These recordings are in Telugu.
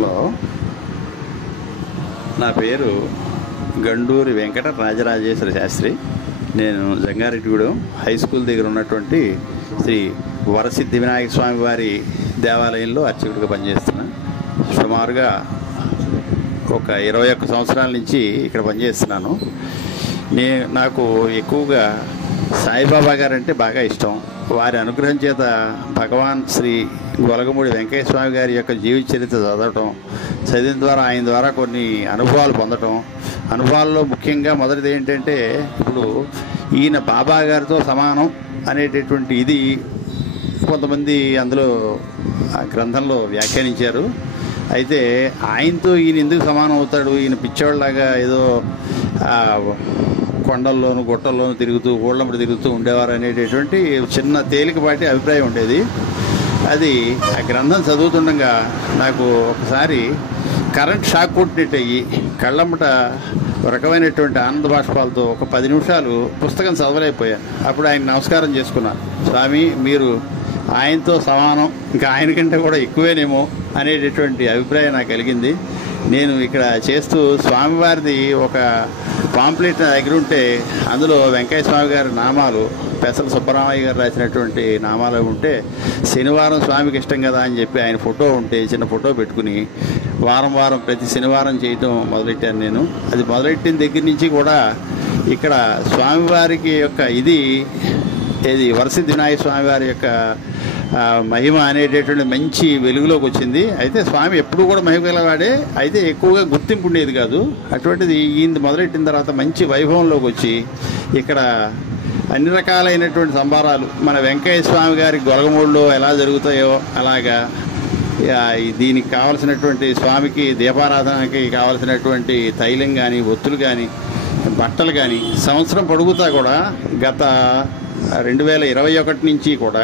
హలో, నా పేరు గండూరి వెంకట రాజరాజేశ్వర శాస్త్రి. నేను జంగారెడ్డిగూడెం హై స్కూల్ దగ్గర ఉన్నటువంటి శ్రీ వరసిద్ధి వినాయక స్వామి వారి దేవాలయంలో అర్చకుడిగా పనిచేస్తున్నా. సుమారుగా ఒక 21 సంవత్సరాల నుంచి ఇక్కడ పనిచేస్తున్నాను. నాకు ఎక్కువగా సాయిబాబా గారంటే బాగా ఇష్టం. వారి అనుగ్రహం చేత భగవాన్ శ్రీ గొలగమూడి వెంకయ్య స్వామి గారి యొక్క జీవిత చరిత్ర చదివిన ద్వారా ఆయన ద్వారా కొన్ని అనుభవాలు పొందటం. అనుభవాల్లో ముఖ్యంగా మొదటిది ఏంటంటే, ఇప్పుడు ఈయన బాబా గారితో సమానం అనేటటువంటి ఇది కొంతమంది అందులో ఆ గ్రంథంలో వ్యాఖ్యానించారు. అయితే ఆయనతో ఈయన ఎందుకు సమానం అవుతాడు, ఈయన పిచ్చోళ్ళలాగా ఏదో కొండల్లోనూ గుట్టల్లోనూ తిరుగుతూ ఊళ్ళంబడి తిరుగుతూ ఉండేవారు అనేటటువంటి చిన్న తేలికపాటి అభిప్రాయం ఉండేది. అది ఆ గ్రంథం చదువుతుండగా నాకు ఒకసారి కరెంట్ షాక్ కొట్టినట్టు అయ్యి కళ్ళమ్మట రకమైనటువంటి ఆనంద బాష్పాలతో ఒక 10 నిమిషాలు పుస్తకం చదవలేకపోయాను. అప్పుడు ఆయన నమస్కారం చేసుకున్నాను. స్వామి, మీరు ఆయనతో సమానం, ఇంకా ఆయనకంటే కూడా ఎక్కువేనేమో అనేటటువంటి అభిప్రాయం నాకు కలిగింది. నేను ఇక్కడ చేస్తూ స్వామివారిది ఒక పాంప్లెట్ నా దగ్గర ఉంటే అందులో వెంకయ్య స్వామి గారి నామాలు, పెసల సుబ్బరామయ్య గారు రాసినటువంటి నామాలు ఉంటే, శనివారం స్వామికి ఇష్టం కదా అని చెప్పి ఆయన ఫోటో ఉంటే చిన్న ఫోటో పెట్టుకుని వారం ప్రతి శనివారం చేయటం మొదలెట్టాను నేను. అది మొదలెట్టిన దగ్గర నుంచి కూడా ఇక్కడ స్వామివారికి యొక్క ఇది వరసిద్ధి వినాయక స్వామి వారి యొక్క మహిమ అనేటటువంటి మంచి వెలుగులోకి వచ్చింది. అయితే స్వామి ఎప్పుడు కూడా మహిమ గలవాడే, అయితే ఎక్కువగా గుర్తింపు ఉండేది కాదు. అటువంటిది ఈయన మొదలెట్టిన తర్వాత మంచి వైభవంలోకి వచ్చి ఇక్కడ అన్ని రకాలైనటువంటి సంబారాలు మన వెంకయ్య స్వామి గారి గొలగమూడిలో ఎలా జరుగుతాయో అలాగా దీనికి కావలసినటువంటి స్వామికి దీపారాధనకి కావలసినటువంటి తైలం కానీ, ఒత్తులు కానీ, బట్టలు కానీ సంవత్సరం పొడుగుతా కూడా గత 2021 నుంచి కూడా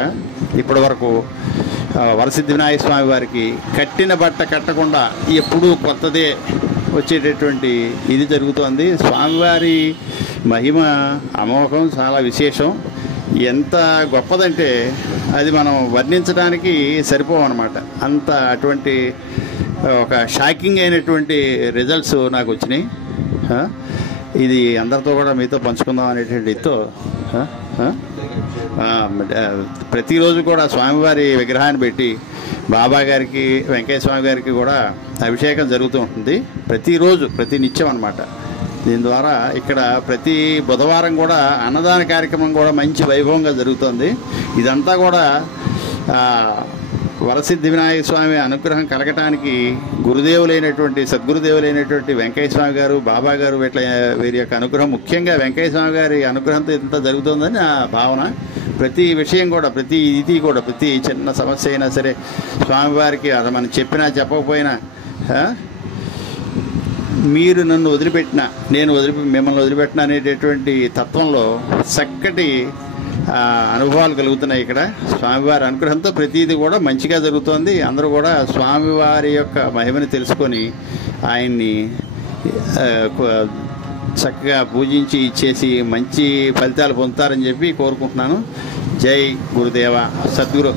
ఇప్పటి వరకు వరసిద్ధి వినాయక స్వామి వారికి కట్టిన బట్ట కట్టకుండా ఎప్పుడూ కొత్తదే వచ్చేటటువంటి ఇది జరుగుతోంది. స్వామివారి మహిమ అమోఘం, చాలా విశేషం. ఎంత గొప్పదంటే అది మనం వర్ణించడానికి సరిపోవన్నమాట. అంత అటువంటి ఒక షాకింగ్ అయినటువంటి రిజల్ట్స్ నాకు వచ్చినాయి. ఇది అందరితో కూడా మీతో పంచుకుందాం అనేటువంటి ఇతో ప్రతిరోజు కూడా స్వామివారి విగ్రహాన్ని పెట్టి బాబా గారికి, వెంకయ్య స్వామి గారికి కూడా అభిషేకం జరుగుతూ ఉంటుంది ప్రతిరోజు, ప్రతి నిత్యం అన్నమాట. దీని ద్వారా ఇక్కడ ప్రతి బుధవారం కూడా అన్నదాన కార్యక్రమం కూడా మంచి వైభవంగా జరుగుతుంది. ఇదంతా కూడా వరసిద్ధి వినాయక స్వామి అనుగ్రహం కలగటానికి గురుదేవులైనటువంటి సద్గురుదేవులైనటువంటి వెంకయ్య స్వామి గారు, బాబా గారు వీరి యొక్క అనుగ్రహం, ముఖ్యంగా వెంకయ్య స్వామి గారి అనుగ్రహంతో ఇంత జరుగుతుందని నా భావన. ప్రతి విషయం కూడా, ప్రతి ఇది కూడా, ప్రతి చిన్న సమస్య అయినా సరే స్వామివారికి అది మనం చెప్పినా చెప్పకపోయినా, మీరు నన్ను వదిలిపెట్టినా నేను మిమ్మల్ని వదిలిపెట్టినా అనేటటువంటి తత్వంలో చక్కటి అనుభవాలు కలుగుతున్నాయి. ఇక్కడ స్వామివారి అనుగ్రహంతో ప్రతిదీ కూడా మంచిగా జరుగుతోంది. అందరూ కూడా స్వామివారి యొక్క మహిమని తెలుసుకొని ఆయన్ని చక్కగా పూజించి ఇచ్చేసి మంచి ఫలితాలు పొందుతారని చెప్పి కోరుకుంటున్నాను. జై గురుదేవ సద్గురు.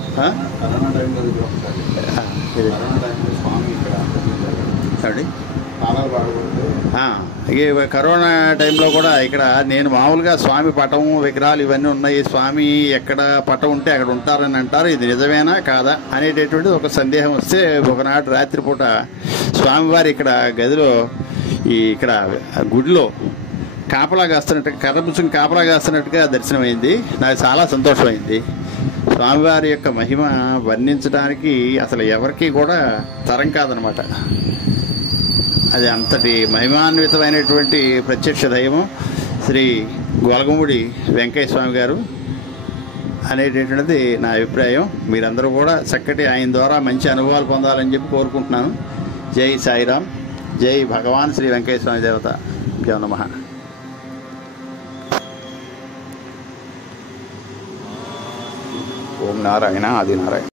కరోనా టైంలో కూడా ఇక్కడ నేను మామూలుగా స్వామి పటం, విగ్రహాలు ఇవన్నీ ఉన్నాయి. స్వామి ఎక్కడ పటం ఉంటే అక్కడ ఉంటారని అంటారు. ఇది నిజమేనా కాదా అనేటటువంటిది ఒక సందేహం వస్తే ఒకనాడు రాత్రిపూట స్వామివారి ఇక్కడ గదిలో ఇక్కడ గుడిలో కాపలా కాస్తున్నట్టుగా, కర్రపుచ్చుని కాపలా కాస్తున్నట్టుగా దర్శనమైంది. నాకు చాలా సంతోషమైంది. స్వామివారి యొక్క మహిమ వర్ణించడానికి అసలు ఎవరికి కూడా తరం కాదనమాట. అది అంతటి మహిమాన్వితమైనటువంటి ప్రత్యక్ష దైవం శ్రీ గొలగమూడి వెంకయ్య స్వామి గారు అనేటటువంటిది నా అభిప్రాయం. మీరందరూ కూడా చక్కటి ఆయన ద్వారా మంచి అనుభవాలు పొందాలని చెప్పి కోరుకుంటున్నాను. జై సాయిరామ్. జై భగవాన్ శ్రీ వెంకయ్య స్వామి దేవత. భ్యో నమః. ఓం నారాయణ ఆది నారాయణ.